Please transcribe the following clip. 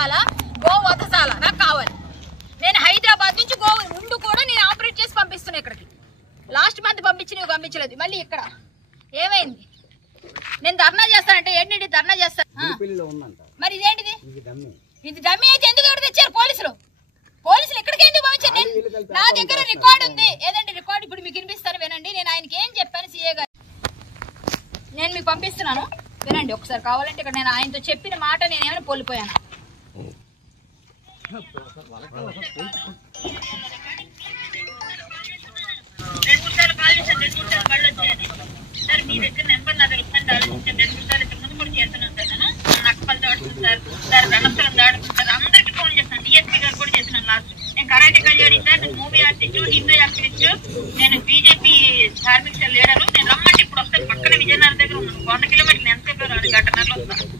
గోశాల గోవధశాల నాకు కావాలి. నేను హైదరాబాద్ నుంచి ఉండు కూడా నేను ఆపరేట్ చేసి పంపిస్తున్నా ఇక్కడికి. లాస్ట్ మంత్ పంపించలేదు. మళ్ళీ ఇక్కడ ఏమైంది? నేను ధర్నా చేస్తానంటే ఏంటి ధర్నా చేస్తాను? మరి ఇదేంటిది? ఇది డమ్మీ అయితే ఎందుకు ఎవరు తెచ్చారు? పోలీసులు ఇక్కడికి ఎందుకు పంపించారు? నా దగ్గర రికార్డు ఉంది. ఏదండి రికార్డు? ఇప్పుడు మీకు వినిపిస్తాను వినండి. నేను ఆయనకి ఏం చెప్పాను సీఏ గారు, నేను మీకు పంపిస్తున్నాను వినండి ఒకసారి. కావాలంటే ఇక్కడ నేను ఆయనతో చెప్పిన మాట నేనేమైనా కోల్పోయాను. సార్ మీ దగ్గర నెంబర్ నా దగ్గర ఉందండి. ఆలోచించండి. 2 సార్లు ఇంతకు ముందు కూడా చేస్తున్నాను సార్. నేను నక్కపల్లి దాడుతుంది సార్ రణస్థలం దాడుతుంది సార్. అందరికి ఫోన్ చేస్తాను. డిఎస్పీ గారు కూడా చేస్తున్నాను. లాస్ట్ నేను కరాటే కళ్యాణి సార్, నేను మూవీ ఆర్టిస్ట్, హిందూ యాక్టివిస్ట్, నేను బీజేపీ ధార్మిక లీడరు. నేను రమ్మంటే ఇప్పుడు వస్తాను. పక్కన విజయనగరం దగ్గర ఉన్నాను. 100 కిలోమీటర్లు ఎంతసేపు 2 గంటన్నరలో వస్తాను.